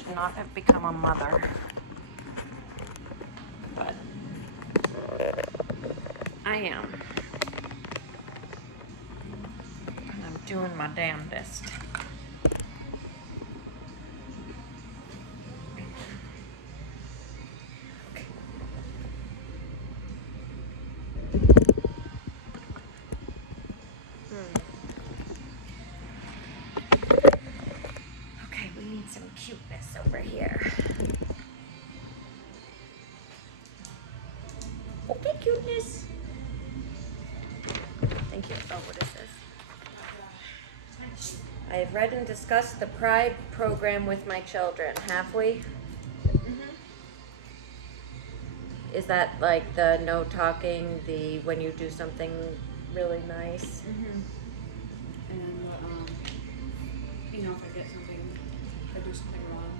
should not have become a mother. But I am. And I'm doing my damnedest. Okay, we need some cuteness over here. Okay, cuteness. Thank you. Oh, what is this? I have read and discussed the Pride program with my children. Have we? Is that like the no talking, the when you do something really nice? And you know, if I get something, if I do something wrong.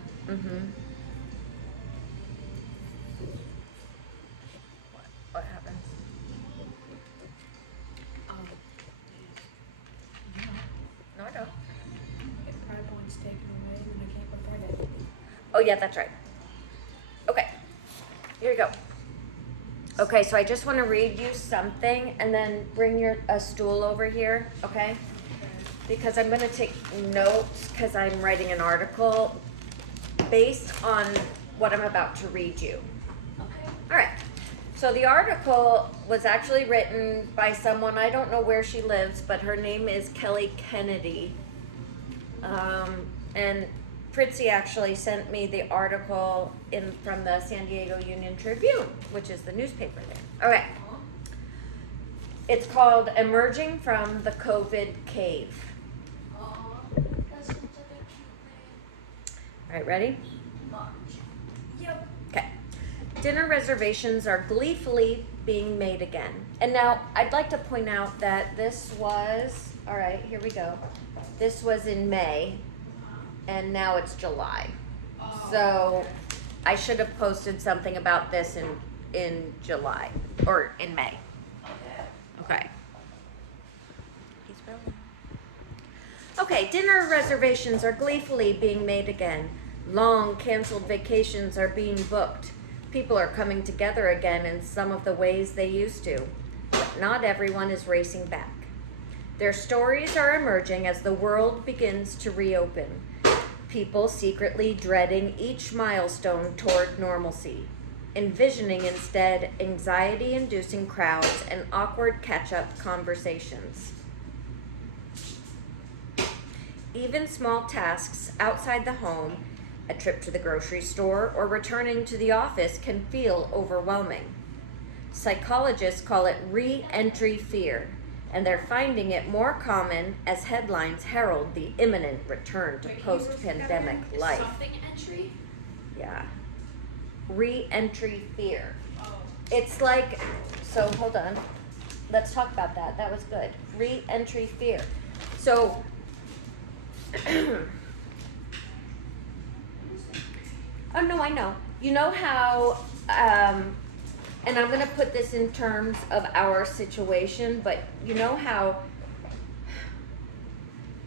What happens? No, I don't. Get Pride points taken away, and then I can't go Friday. Oh yeah, that's right. Okay, here you go. Okay, so I just want to read you something and then bring a stool over here, okay? Because I'm going to take notes because I'm writing an article based on what I'm about to read you. Okay. All right. So the article was actually written by someone, I don't know where she lives, but her name is Kelli Kennedy. And Fritzy actually sent me the article from the San Diego Union Tribune, which is the newspaper there. All right. It's called Emerging from the COVID Cave. That sounds like a cute All right, ready? name. Yep. Okay. Dinner reservations are gleefully being made again. And now I'd like to point out that this was, all right, here we go. This was in May, and now it's July. So I should have posted something about this in July, or in May. Okay. Okay, dinner reservations are gleefully being made again. Long canceled vacations are being booked. People are coming together again in some of the ways they used to, but not everyone is racing back. Their stories are emerging as the world begins to reopen. People secretly dreading each milestone toward normalcy, envisioning instead anxiety-inducing crowds and awkward catch-up conversations. Even small tasks outside the home, a trip to the grocery store, or returning to the office can feel overwhelming. Psychologists call it re-entry fear, and they're finding it more common as headlines herald the imminent return to post-pandemic life. Something entry? Yeah. Re-entry fear. Oh. It's like, so hold on. Let's talk about that. That was good. Re-entry fear. So, oh no, I know. You know how, and I'm going to put this in terms of our situation, but you know how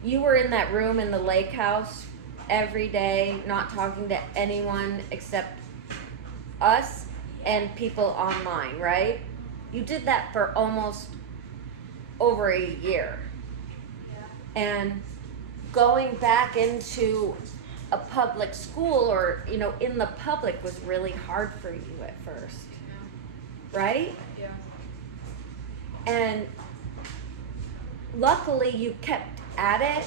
you were in that room in the lake house every day, not talking to anyone except us and people online, right? You did that for almost over a year. And going back into a public school or, you know, in the public was really hard for you at first, right? Yeah. And luckily you kept at it,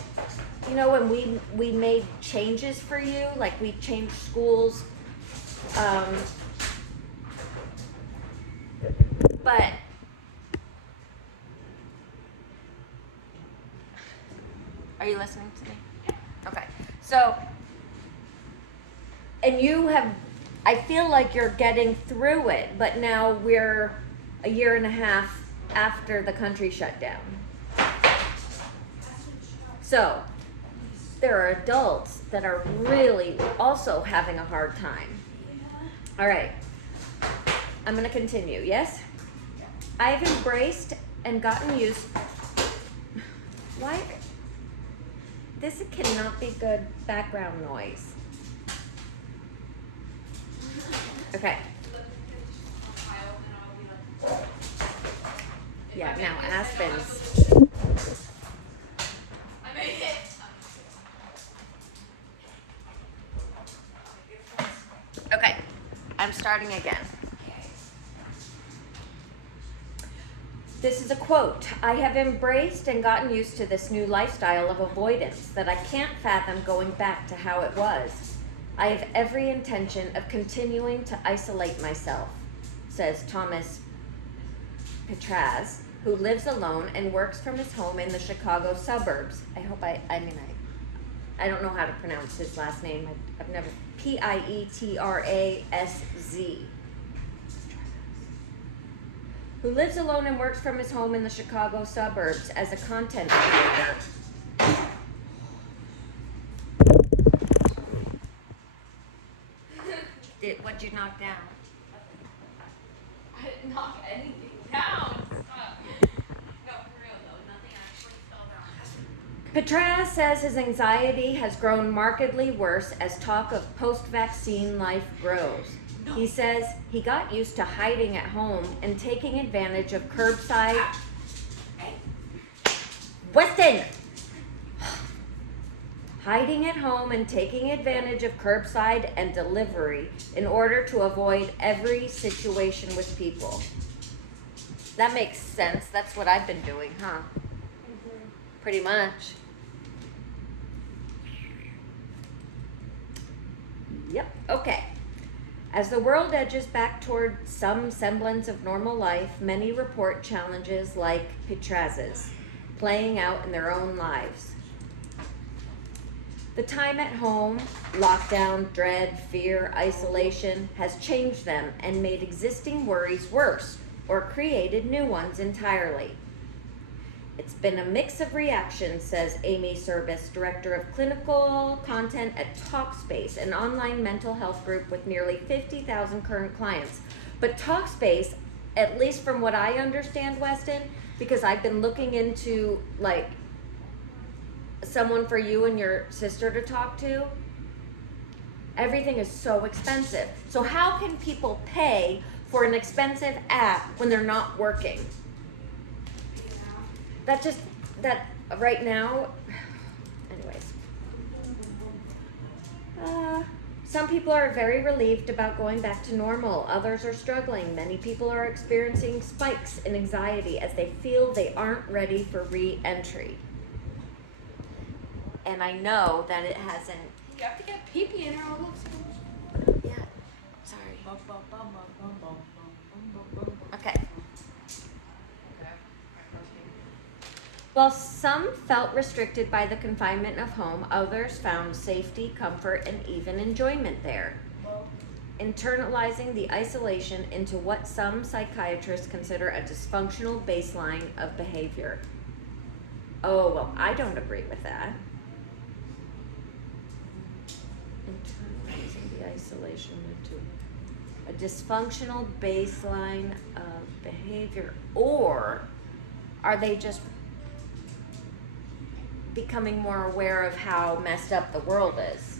you know, and we made changes for you, like we changed schools, but are you listening to me? Okay. So, and you have, I feel like you're getting through it, but now we're a year and a half after the country shut down. So, there are adults that are really also having a hard time. All right. I'm going to continue, yes? I've embraced and gotten used. Why? This cannot be good background noise. Okay. Yeah, now Aspen's. I made it. Okay, I'm starting again. This is a quote. I have embraced and gotten used to this new lifestyle of avoidance that I can't fathom going back to how it was. I have every intention of continuing to isolate myself, says Thomas Petraz, who lives alone and works from his home in the Chicago suburbs. I don't know how to pronounce his last name. I've never, Pietraz, who lives alone and works from his home in the Chicago suburbs as a content creator. What'd you knock down? I didn't knock anything down. Stop. No, for real though, nothing actually fell down. Petraz says his anxiety has grown markedly worse as talk of post-vaccine life grows. He says he got used to hiding at home and taking advantage of curbside. Weston! Hiding at home and taking advantage of curbside and delivery in order to avoid every situation with people. That makes sense. That's what I've been doing, huh? Pretty much. Yep, okay. As the world edges back toward some semblance of normal life, many report challenges like Petraz's playing out in their own lives. The time at home, lockdown, dread, fear, isolation has changed them and made existing worries worse or created new ones entirely. It's been a mix of reactions, says Amy Service, Director of Clinical Content at Talkspace, an online mental health group with nearly 50,000 current clients. But Talkspace, at least from what I understand, Weston, because I've been looking into like someone for you and your sister to talk to, everything is so expensive. So how can people pay for an expensive app when they're not working? That right now, anyways. Some people are very relieved about going back to normal. Others are struggling. Many people are experiencing spikes in anxiety as they feel they aren't ready for re-entry. And I know that it hasn't. You have to get pee-pee in her. Oh, look, Yeah, sorry. Okay. While some felt restricted by the confinement of home, others found safety, comfort, and even enjoyment there. Internalizing the isolation into what some psychiatrists consider a dysfunctional baseline of behavior. Oh, well, I don't agree with that. Internalizing the isolation into a dysfunctional baseline of behavior. Or are they just becoming more aware of how messed up the world is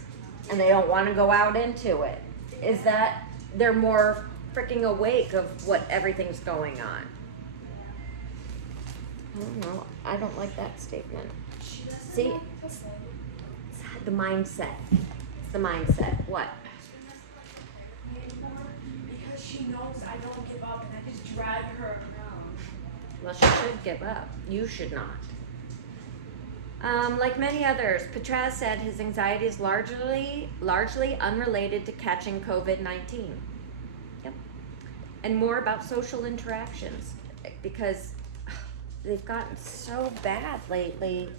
and they don't want to go out into it? Is that they're more freaking awake of what everything's going on? I don't know. I don't like that statement. See, it's the mindset. It's the mindset. What? because she knows I don't give up and I just drag her around. Well, she should give up. You should not. Like many others, Petraz said his anxiety is largely unrelated to catching COVID-19. Yep. And more about social interactions, because they've gotten so bad lately.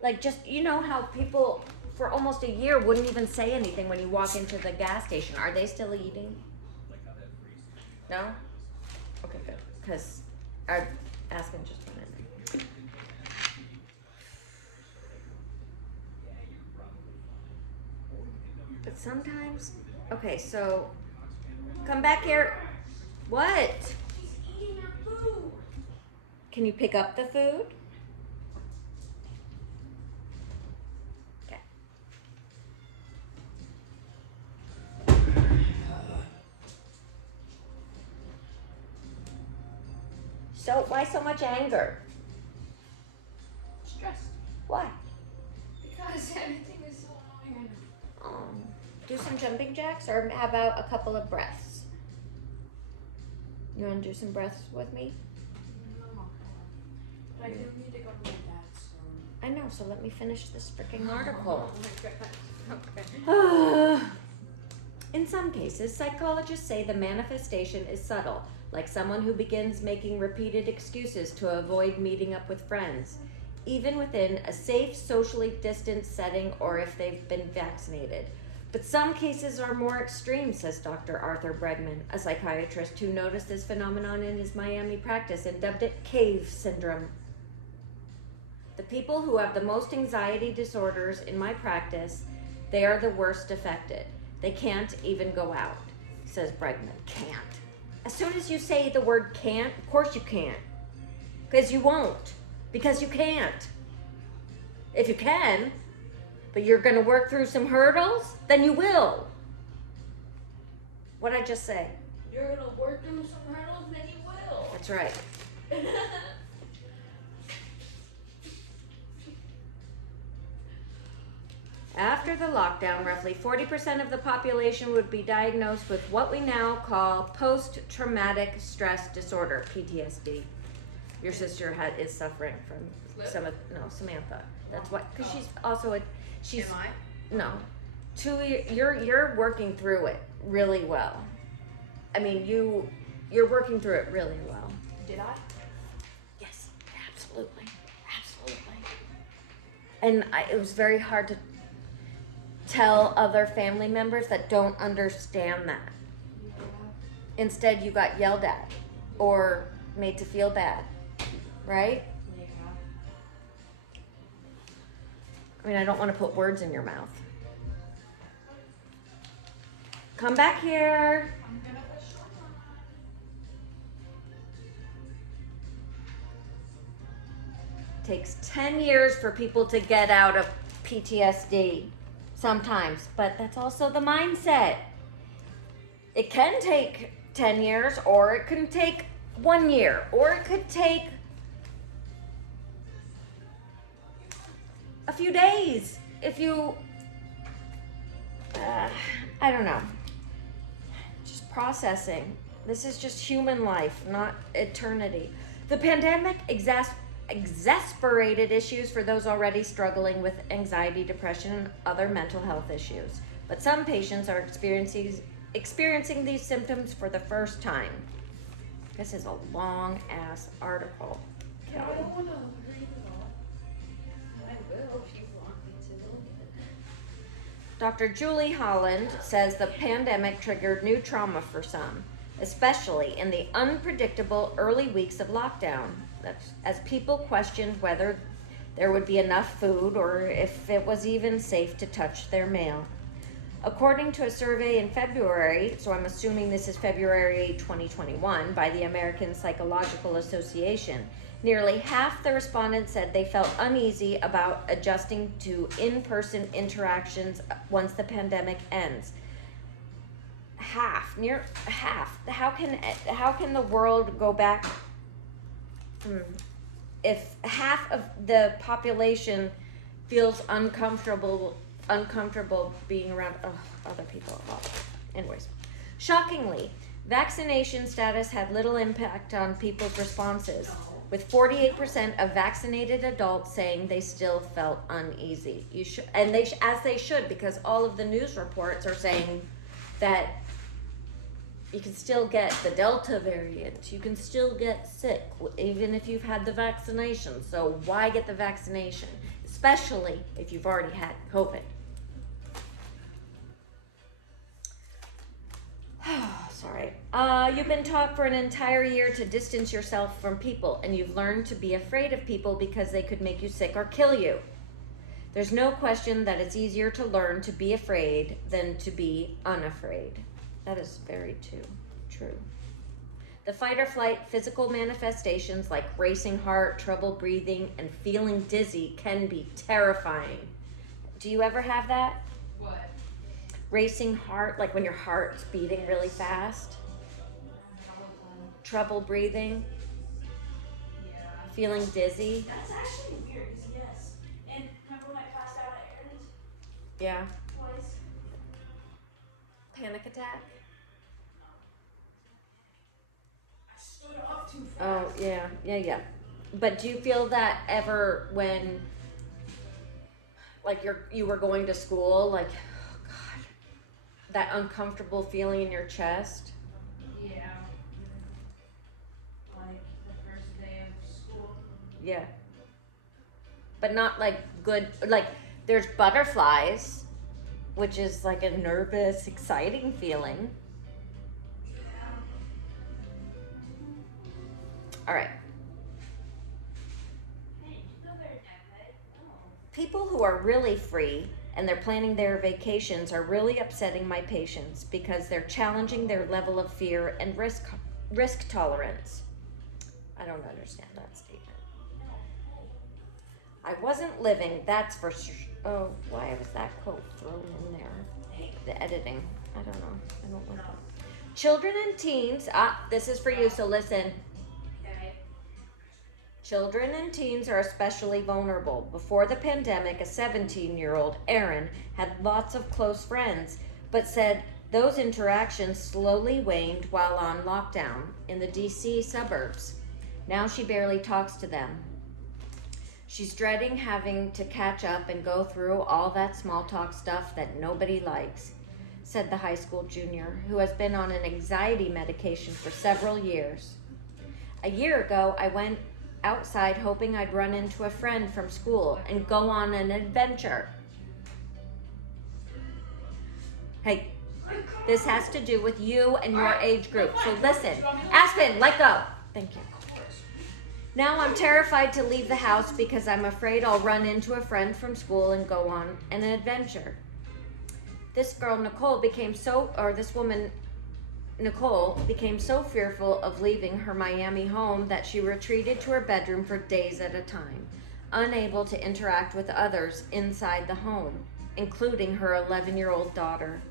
Like, just, you know how people for almost a year wouldn't even say anything when you walk into the gas station. Are they still eating? No? Okay, good. Because Aspen just went in. But sometimes, okay, so come back here. What? She's eating her food. Can you pick up the food? Okay. So why so much anger? Stressed. Why? Because everything is so annoying. Do some jumping jacks, or how about a couple of breaths? You want to do some breaths with me? No. But I do need to go to my dad's, so. I know, so let me finish this freaking article. Oh my god. Okay. In some cases, psychologists say the manifestation is subtle, like someone who begins making repeated excuses to avoid meeting up with friends, even within a safe, socially distanced setting or if they've been vaccinated. But some cases are more extreme, says Dr. Arthur Bregman, a psychiatrist who noticed this phenomenon in his Miami practice and dubbed it cave syndrome. The people who have the most anxiety disorders in my practice, they are the worst affected. They can't even go out, says Bregman. Can't. As soon as you say the word can't, of course you can't. Because you won't. Because you can't. If you can, but you're going to work through some hurdles, then you will. What'd I just say? You're gonna work through some hurdles, then you will. That's right. After the lockdown, roughly 40% of the population would be diagnosed with what we now call post-traumatic stress disorder, PTSD. Your sister is suffering from Samantha. That's what, because she's also she's. Am I? No, you're working through it really well. I mean, you're working through it really well. Did I? Yes, absolutely. And it was very hard to tell other family members that don't understand that. Instead, you got yelled at or made to feel bad, right? Yeah. I mean, I don't want to put words in your mouth. Come back here. I'm gonna put shorts on. Takes 10 years for people to get out of PTSD sometimes, but that's also the mindset. It can take 10 years, or it can take 1 year, or it could take a few days if you, I don't know, just processing. This is just human life, not eternity. The pandemic exasperated issues for those already struggling with anxiety, depression, and other mental health issues. But some patients are experiencing these symptoms for the first time. This is a long-ass article. I don't want to read it all. I will if you want me to. Dr. Julie Holland says the pandemic triggered new trauma for some, especially in the unpredictable early weeks of lockdown, as people questioned whether there would be enough food or if it was even safe to touch their mail. According to a survey in February, so I'm assuming this is February 2021, by the American Psychological Association, nearly half the respondents said they felt uneasy about adjusting to in-person interactions once the pandemic ends. Near half. How can the world go back if half of the population feels uncomfortable being around other people? Well, anyways, shockingly, vaccination status had little impact on people's responses, with 48% of vaccinated adults saying they still felt uneasy. As they should, because all of the news reports are saying that you can still get the Delta variant. You can still get sick, even if you've had the vaccination. So why get the vaccination? Especially if you've already had COVID. Sorry. You've been taught for an entire year to distance yourself from people, and you've learned to be afraid of people because they could make you sick or kill you. There's no question that it's easier to learn to be afraid than to be unafraid. That is very true. The fight or flight physical manifestations like racing heart, trouble breathing, and feeling dizzy can be terrifying. Do you ever have that? What? Racing heart, like when your heart's beating really fast? Trouble breathing? feeling dizzy. That's actually weird, yes. And remember when I passed out at Aaron's Yeah. twice? Panic attack. I stood up too fast. Oh, yeah. But do you feel that ever when, like, you were going to school, like, oh God, that uncomfortable feeling in your chest? Yeah. Like the first day of school. Yeah. But not like good, like, there's butterflies, which is like a nervous, exciting feeling. All right. People who are really free and they're planning their vacations are really upsetting my patients because they're challenging their level of fear and risk tolerance. I don't understand that statement. I wasn't living, that's for sure. Oh, why was that quote thrown in there? The editing. I don't know. I don't like that. Children and teens. This is for you, so listen. Okay. Children and teens are especially vulnerable. Before the pandemic, a 17-year-old, Erin, had lots of close friends, but said those interactions slowly waned while on lockdown in the DC suburbs. Now she barely talks to them. She's dreading having to catch up and go through all that small talk stuff that nobody likes, said the high school junior, who has been on an anxiety medication for several years. A year ago, I went outside hoping I'd run into a friend from school and go on an adventure. Hey, this has to do with you and your age group, so listen. Aspen, let go. Thank you. Now I'm terrified to leave the house because I'm afraid I'll run into a friend from school and go on an adventure. This woman, Nicole, became so fearful of leaving her Miami home that she retreated to her bedroom for days at a time, unable to interact with others inside the home, including her 11-year-old daughter.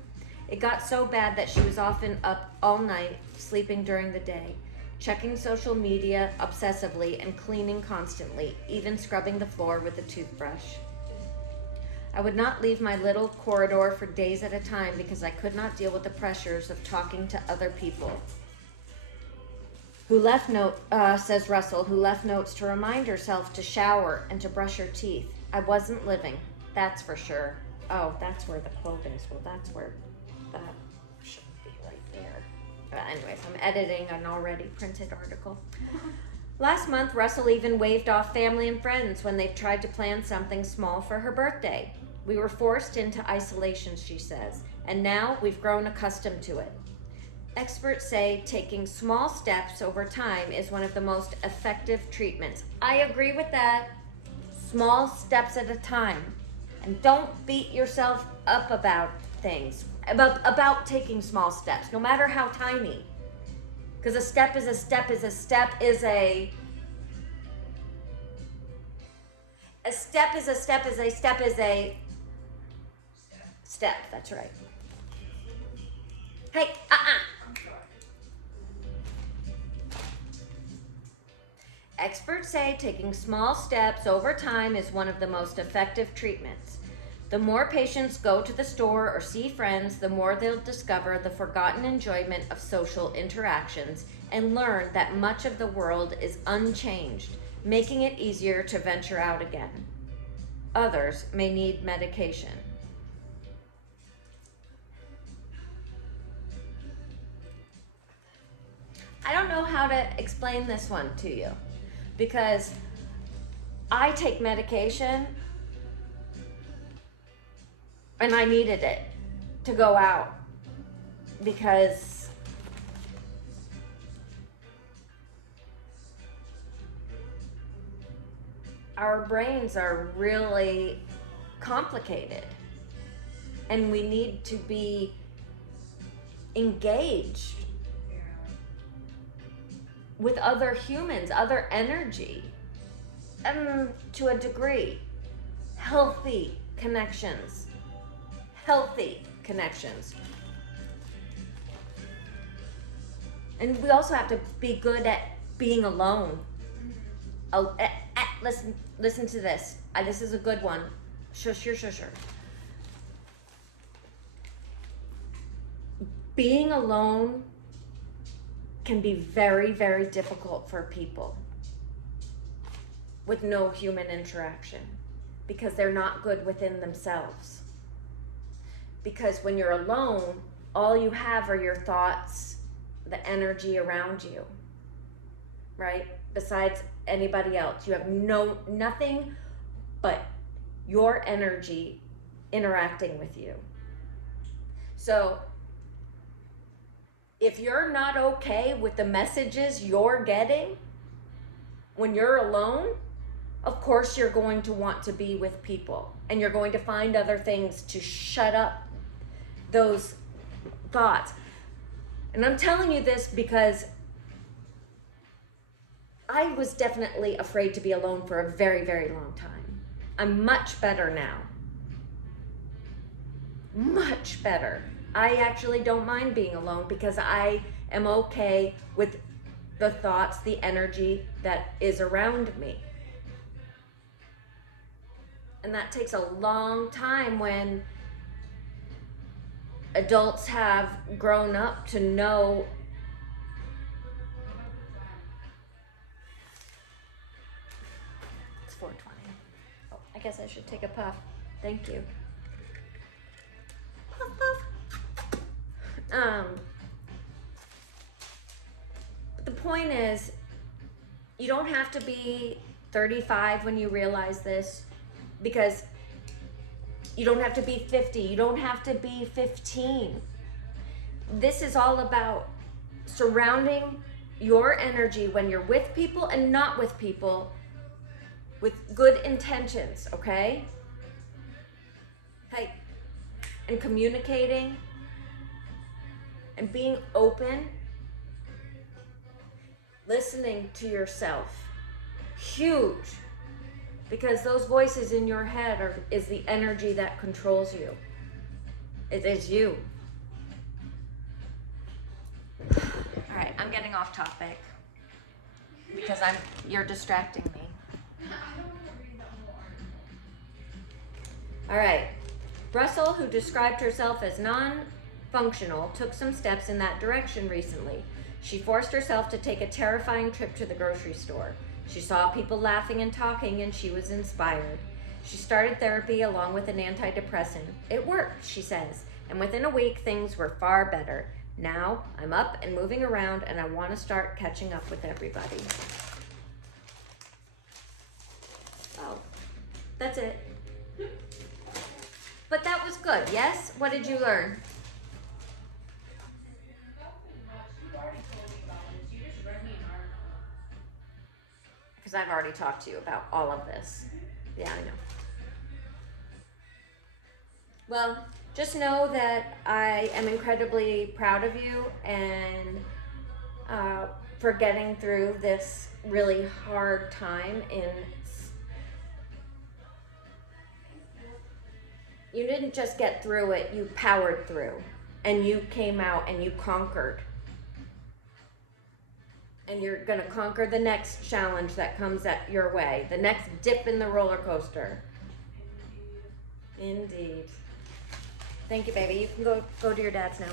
It got so bad that she was often up all night, sleeping during the day, checking social media obsessively and cleaning constantly, even scrubbing the floor with a toothbrush. I would not leave my little corridor for days at a time because I could not deal with the pressures of talking to other people. Says Russell, who left notes to remind herself to shower and to brush her teeth. I wasn't living, that's for sure. Oh, that's where the quote is. Well, that's where that should be right there. Anyways, I'm editing an already printed article. Last month, Russell even waved off family and friends when they tried to plan something small for her birthday. We were forced into isolation, she says, and now we've grown accustomed to it. Experts say taking small steps over time is one of the most effective treatments. I agree with that. Small steps at a time. And don't beat yourself up about things. About taking small steps, no matter how tiny. Because a step is a step is a step is a step is a step is a step is a step. That's right. Hey, Experts say taking small steps over time is one of the most effective treatments. The more patients go to the store or see friends, the more they'll discover the forgotten enjoyment of social interactions and learn that much of the world is unchanged, making it easier to venture out again. Others may need medication. I don't know how to explain this one to you because I take medication and I needed it to go out because our brains are really complicated and we need to be engaged with other humans, other energy, to a degree. Healthy connections. And we also have to be good at being alone. Listen to this. This is a good one. Shush. Being alone can be very, very difficult for people with no human interaction because they're not good within themselves. Because when you're alone, all you have are your thoughts, the energy around you, right? Besides anybody else, you have nothing but your energy interacting with you. So if you're not okay with the messages you're getting when you're alone, of course you're going to want to be with people, and you're going to find other things to shut up those thoughts. And I'm telling you this because I was definitely afraid to be alone for a very, very long time. I'm much better now. Much better. I actually don't mind being alone because I am okay with the thoughts, the energy that is around me. And that takes a long time when adults have grown up to know it's 4:20. Oh, I guess I should take a puff. Thank you. Puff, puff. But the point is, you don't have to be 35 when you realize this, because you don't have to be 50. You don't have to be 15. This is all about surrounding your energy when you're with people and not with people with good intentions, okay? Hey, and communicating and being open, listening to yourself. Huge. Because those voices in your head is the energy that controls you. It is you. All right, I'm getting off topic because you're distracting me. I don't want to read that whole article. All right. Russell, who described herself as non-functional, took some steps in that direction recently. She forced herself to take a terrifying trip to the grocery store. She saw people laughing and talking, and she was inspired. She started therapy along with an antidepressant. It worked, she says, and within a week, things were far better. Now, I'm up and moving around, and I want to start catching up with everybody. Oh, that's it. But that was good, yes? What did you learn? Nothing much. You already told me about this. You just read me an article. Because I've already talked to you about all of this. Yeah, I know. Well, just know that I am incredibly proud of you and for getting through this really hard time. You didn't just get through it, you powered through. And you came out and you conquered. And you're going to conquer the next challenge that comes at your way, the next dip in the roller coaster. Indeed. Thank you, baby. You can go to your dad's now.